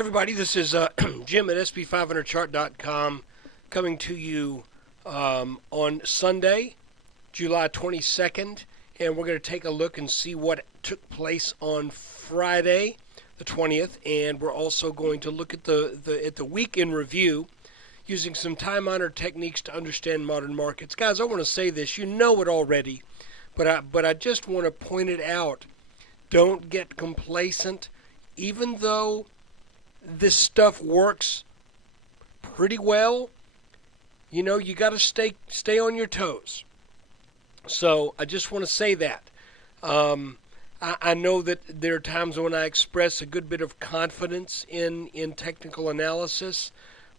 Everybody, this is Jim at SP500chart.com coming to you on Sunday, July 22nd, and we're going to take a look and see what took place on Friday, the 20th, and we're also going to look at the week in review using some time-honored techniques to understand modern markets. Guys, I want to say this. You know it already, but I just want to point it out. Don't get complacent, even though this stuff works pretty well. You know, you got to stay on your toes. So I just want to say that. I know that there are times when I express a good bit of confidence in technical analysis,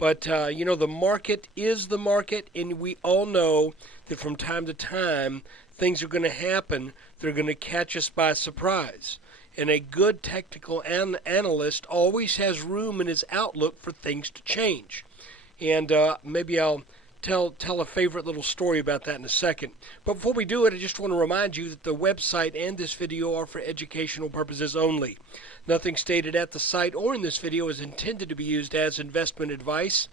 but you know, the market is the market, and we all know that from time to time things are going to happen. They're going to catch us by surprise. And a good technical analyst always has room in his outlook for things to change. And maybe I'll tell a favorite little story about that in a second. But before we do it, I just want to remind you that the website and this video are for educational purposes only. Nothing stated at the site or in this video is intended to be used as investment advice.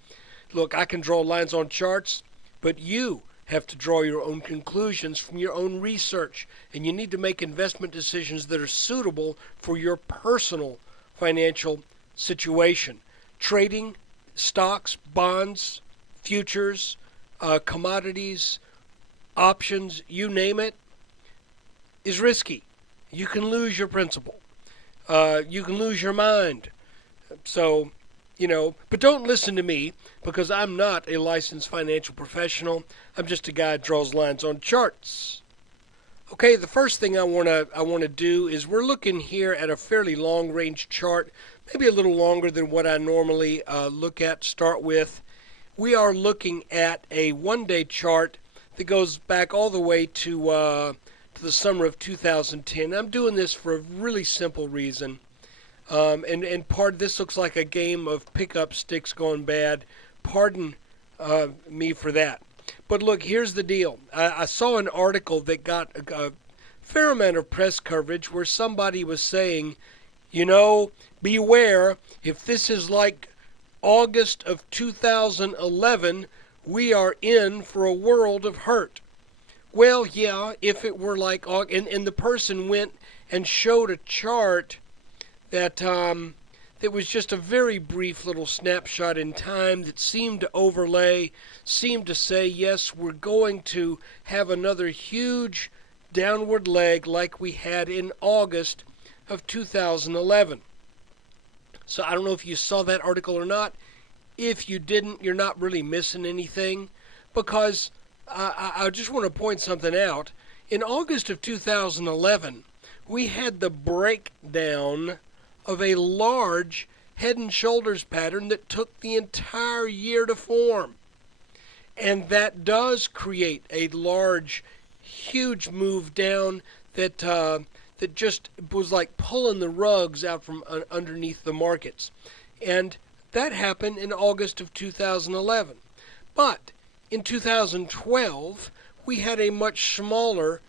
Look, I can draw lines on charts, but you have to draw your own conclusions from your own research, and you need to make investment decisions that are suitable for your personal financial situation. Trading stocks, bonds, futures, commodities, options, you name it, is risky. You can lose your principal. You can lose your mind. So, you know, but don't listen to me, because I'm not a licensed financial professional. I'm just a guy who draws lines on charts. Okay, the first thing I want to do is we're looking here at a fairly long-range chart, maybe a little longer than what I normally look at to start with. We are looking at a one-day chart that goes back all the way to the summer of 2010. I'm doing this for a really simple reason. And part this looks like a game of pickup sticks gone bad. Pardon me for that. But look, here's the deal. I saw an article that got a fair amount of press coverage where somebody was saying, you know, beware, if this is like August of 2011, we are in for a world of hurt. Well, yeah, if it were like, and the person went and showed a chart that was just a very brief little snapshot in time that seemed to say, yes, we're going to have another huge downward leg like we had in August of 2011. So I don't know if you saw that article or not. If you didn't, you're not really missing anything, because I just want to point something out. In August of 2011, we had the breakdown of a large head and shoulders pattern that took the entire year to form. And that does create a large, huge move down that just was like pulling the rugs out from underneath the markets. And that happened in August of 2011. But in 2012, we had a much smaller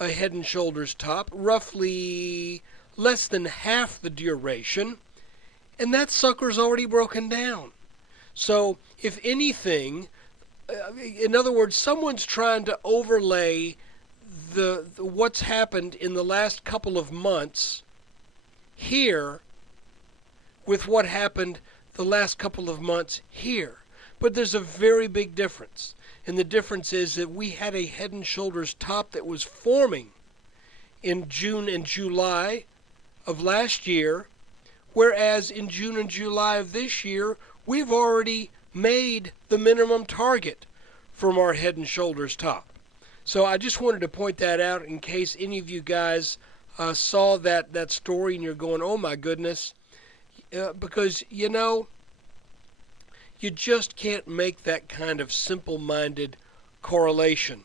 head and shoulders top, roughly less than half the duration, and that sucker's already broken down. So if anything, in other words, someone's trying to overlay the what's happened in the last couple of months here with what happened the last couple of months here. But there's a very big difference. And the difference is that we had a head and shoulders top that was forming in June and July of last year, whereas in June and July of this year, we've already made the minimum target from our head and shoulders top. So I just wanted to point that out in case any of you guys saw that story and you're going, oh my goodness, because, you know, you just can't make that kind of simple-minded correlation.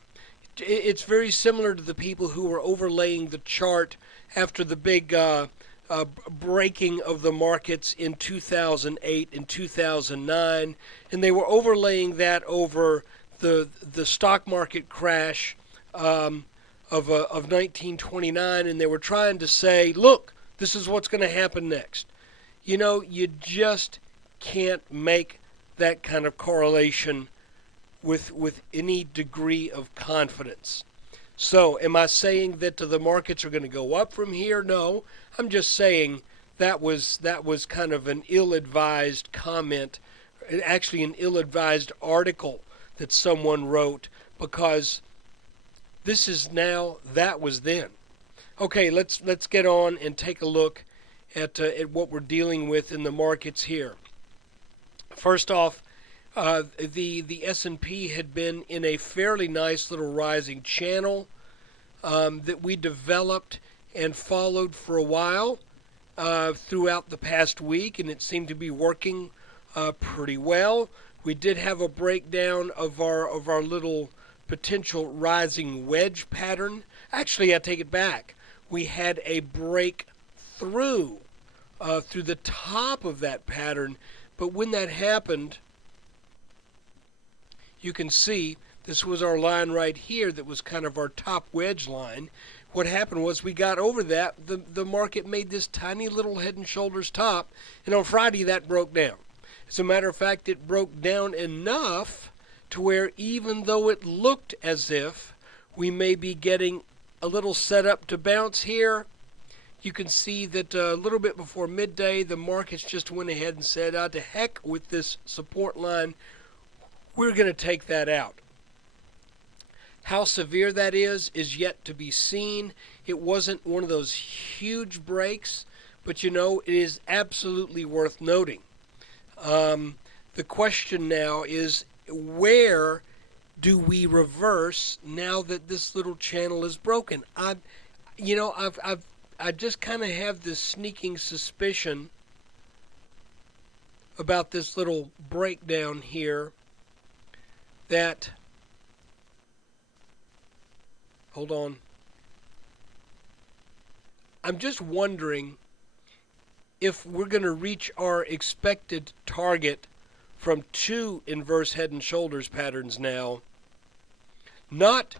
It's very similar to the people who were overlaying the chart after the big breaking of the markets in 2008 and 2009, and they were overlaying that over the stock market crash of 1929, and they were trying to say, look, this is what's going to happen next. You know, you just can't make that kind of correlation with any degree of confidence. So, am I saying that the markets are going to go up from here? No, I'm just saying that was kind of an ill-advised comment, actually an ill-advised article that someone wrote, because this is now, that was then. Okay, let's get on and take a look at what we're dealing with in the markets here. First off, the S&P had been in a fairly nice little rising channel that we developed and followed for a while throughout the past week, and it seemed to be working pretty well. We did have a breakdown of our little potential rising wedge pattern. Actually, I take it back. We had a breakthrough through the top of that pattern, but when that happened, you can see this was our line right here that was kind of our top wedge line. What happened was we got over that. The market made this tiny little head and shoulders top, and on Friday that broke down. As a matter of fact, it broke down enough to where even though it looked as if we may be getting a little set up to bounce here, you can see that a little bit before midday, the markets just went ahead and said, to heck with this support line. We're going to take that out. How severe that is yet to be seen. It wasn't one of those huge breaks, but you know, it is absolutely worth noting. The question now is, where do we reverse now that this little channel is broken? I just kind of have this sneaking suspicion about this little breakdown here that, hold on, I'm just wondering if we're going to reach our expected target from 2 inverse head and shoulders patterns now, not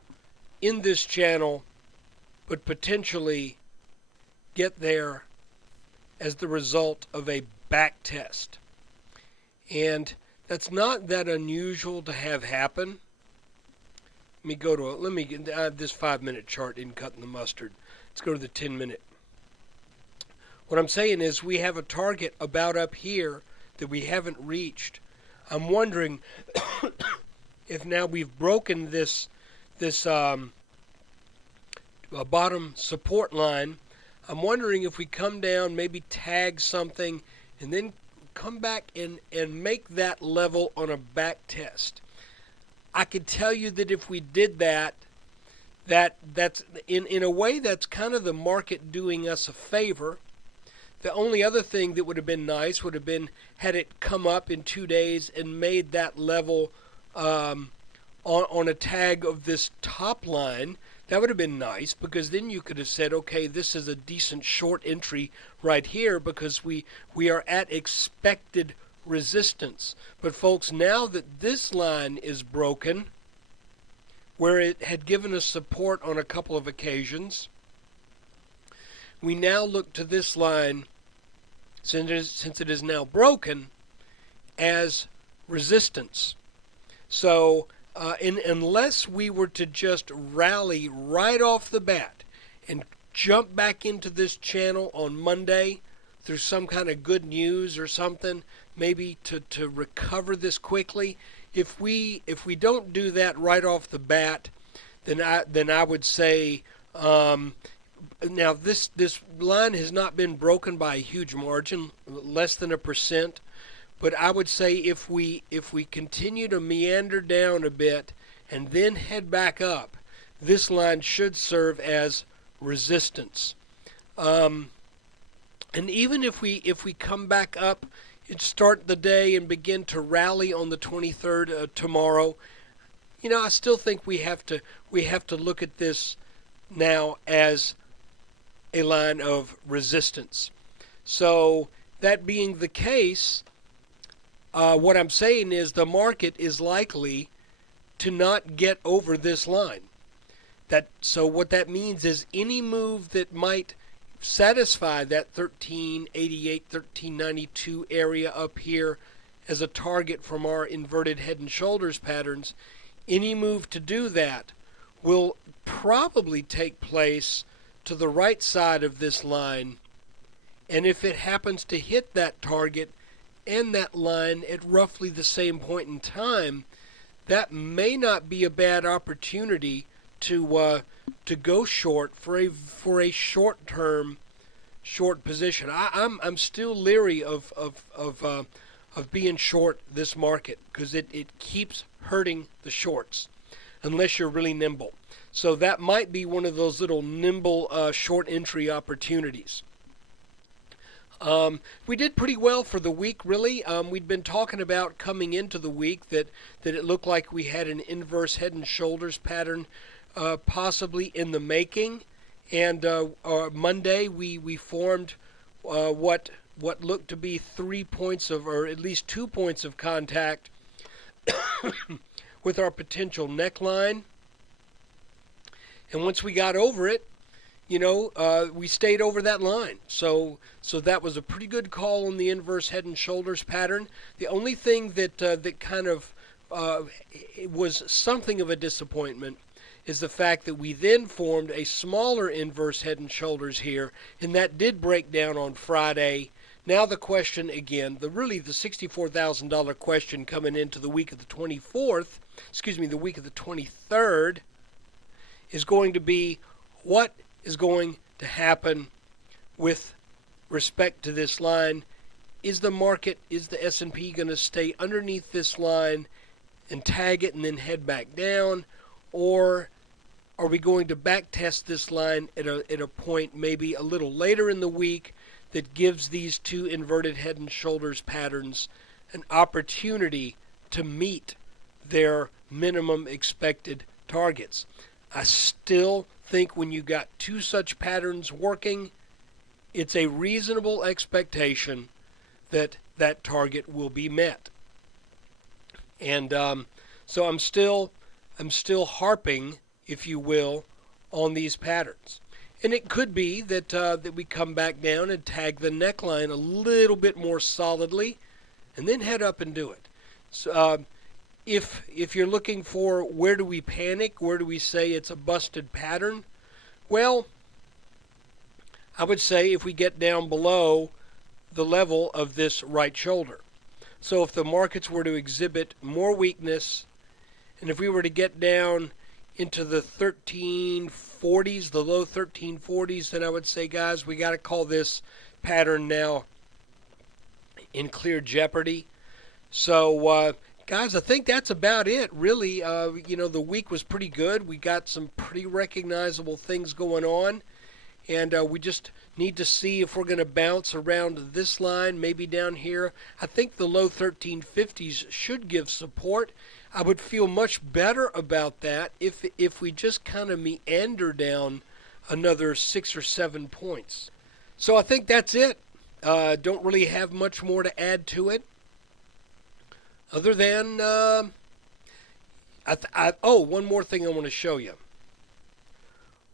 in this channel, but potentially get there as the result of a back test. And that's not that unusual to have happen. Let me get this 5-minute chart in cutting the mustard. Let's go to the 10-minute. What I'm saying is we have a target about up here that we haven't reached. I'm wondering if now we've broken this bottom support line. I'm wondering if we come down, maybe tag something, and then come back and make that level on a back test. I could tell you that if we did that's in a way that's kind of the market doing us a favor. The only other thing that would have been nice would have been had it come up in 2 days and made that level on a tag of this top line. That would have been nice, because then you could have said, okay, this is a decent short entry right here because we are at expected resistance. But folks, now that this line is broken, where it had given us support on a couple of occasions, we now look to this line, since it is now broken, as resistance. So unless we were to just rally right off the bat and jump back into this channel on Monday through some kind of good news or something, maybe to recover this quickly, if we don't do that right off the bat, then I would say, now this line has not been broken by a huge margin, less than 1%. But I would say if we continue to meander down a bit and then head back up, this line should serve as resistance. And even if we come back up and start the day and begin to rally on the 23rd tomorrow, you know, I still think we have to look at this now as a line of resistance. So that being the case, what I'm saying is the market is likely to not get over this line. So what that means is any move that might satisfy that 1388, 1392 area up here as a target from our inverted head and shoulders patterns, any move to do that will probably take place to the right side of this line. And if it happens to hit that target and that line at roughly the same point in time, that may not be a bad opportunity to go short for a short-term short position. I'm still leery of being short this market because it keeps hurting the shorts unless you're really nimble. So that might be one of those little nimble short entry opportunities. We did pretty well for the week, really. We'd been talking about coming into the week that it looked like we had an inverse head and shoulders pattern possibly in the making. And Monday we formed what looked to be 3 points of, or at least 2 points of contact with our potential neckline. And once we got over it, we stayed over that line. So that was a pretty good call on the inverse head and shoulders pattern. The only thing that kind of was something of a disappointment is the fact that we then formed a smaller inverse head and shoulders here, and that did break down on Friday. Now the question again, the $64,000 question coming into the week of the 23rd, is going to be what is going to happen with respect to this line. Is the S&P going to stay underneath this line and tag it and then head back down, or are we going to back test this line at a point maybe a little later in the week that gives these two inverted head and shoulders patterns an opportunity to meet their minimum expected targets? I still think when you got two such patterns working, it's a reasonable expectation that that target will be met. And so I'm still harping, if you will, on these patterns. And it could be that we come back down and tag the neckline a little bit more solidly and then head up and do it. So, if you're looking for where do we panic, where do we say it's a busted pattern, well, I would say if we get down below the level of this right shoulder. So if the markets were to exhibit more weakness, and if we were to get down into the 1340s, the low 1340s, then I would say, guys, we got to call this pattern now in clear jeopardy. So, guys, I think that's about it, really. The week was pretty good. We got some pretty recognizable things going on, and we just need to see if we're going to bounce around this line, maybe down here. I think the low 1350s should give support. I would feel much better about that if we just kind of meander down another 6 or 7 points. So I think that's it. Don't really have much more to add to it, other than one more thing I want to show you.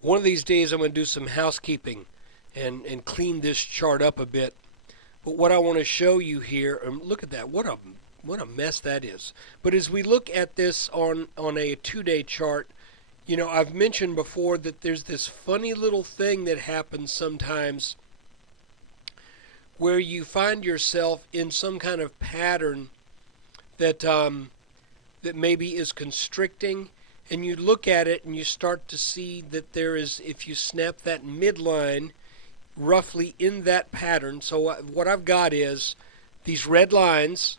One of these days I'm going to do some housekeeping and clean this chart up a bit. But what I want to show you here, look at that, what a mess that is. But as we look at this on a 2-day chart, I've mentioned before that there's this funny little thing that happens sometimes where you find yourself in some kind of pattern that maybe is constricting, and you look at it and you start to see that there is, if you snap that midline roughly in that pattern. So what I've got is these red lines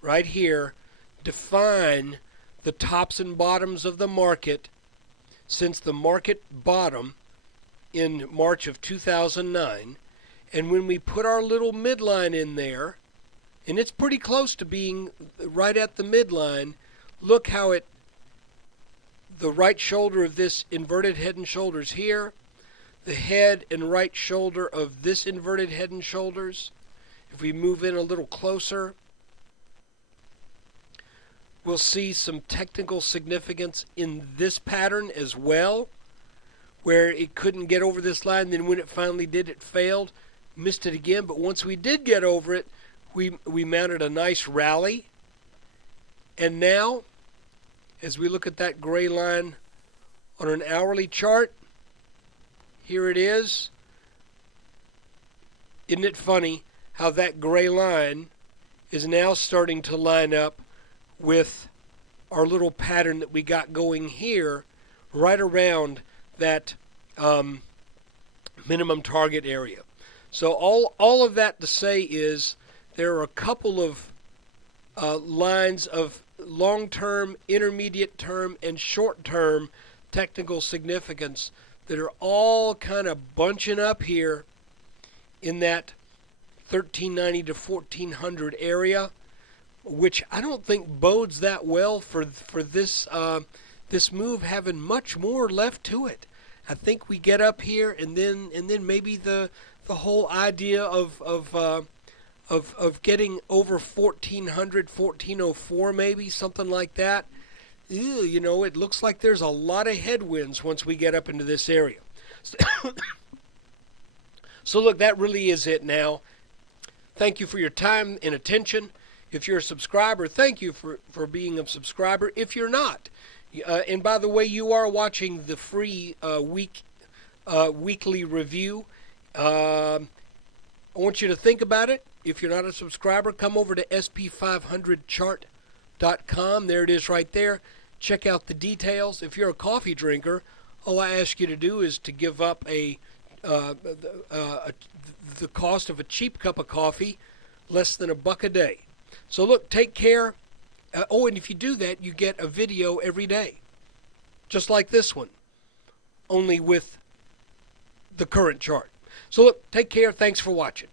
right here define the tops and bottoms of the market since the market bottom in March of 2009. And when we put our little midline in there, and it's pretty close to being right at the midline, look how the right shoulder of this inverted head and shoulders here, the head and right shoulder of this inverted head and shoulders. If we move in a little closer, we'll see some technical significance in this pattern as well, where it couldn't get over this line. Then when it finally did, it failed, missed it again. But once we did get over it, we mounted a nice rally. And now, as we look at that gray line on an hourly chart, here it is. Isn't it funny how that gray line is now starting to line up with our little pattern that we got going here, right around that minimum target area. So all of that to say is there are a couple of lines of long-term, intermediate-term, and short-term technical significance that are all kind of bunching up here in that 1390 to 1400 area, which I don't think bodes that well for this this move having much more left to it. I think we get up here, and then maybe the whole idea of getting over 1400, 1404, maybe something like that. Ew, you know, it looks like there's a lot of headwinds once we get up into this area. So look, that really is it now. Thank you for your time and attention. If you're a subscriber, thank you for being a subscriber. If you're not, and by the way, you are watching the free weekly review. I want you to think about it. If you're not a subscriber, come over to sp500chart.com. There it is right there. Check out the details. If you're a coffee drinker, all I ask you to do is to give up the cost of a cheap cup of coffee, less than $1 a day. So look, take care. And if you do that, you get a video every day, just like this one, only with the current chart. So look, take care. Thanks for watching.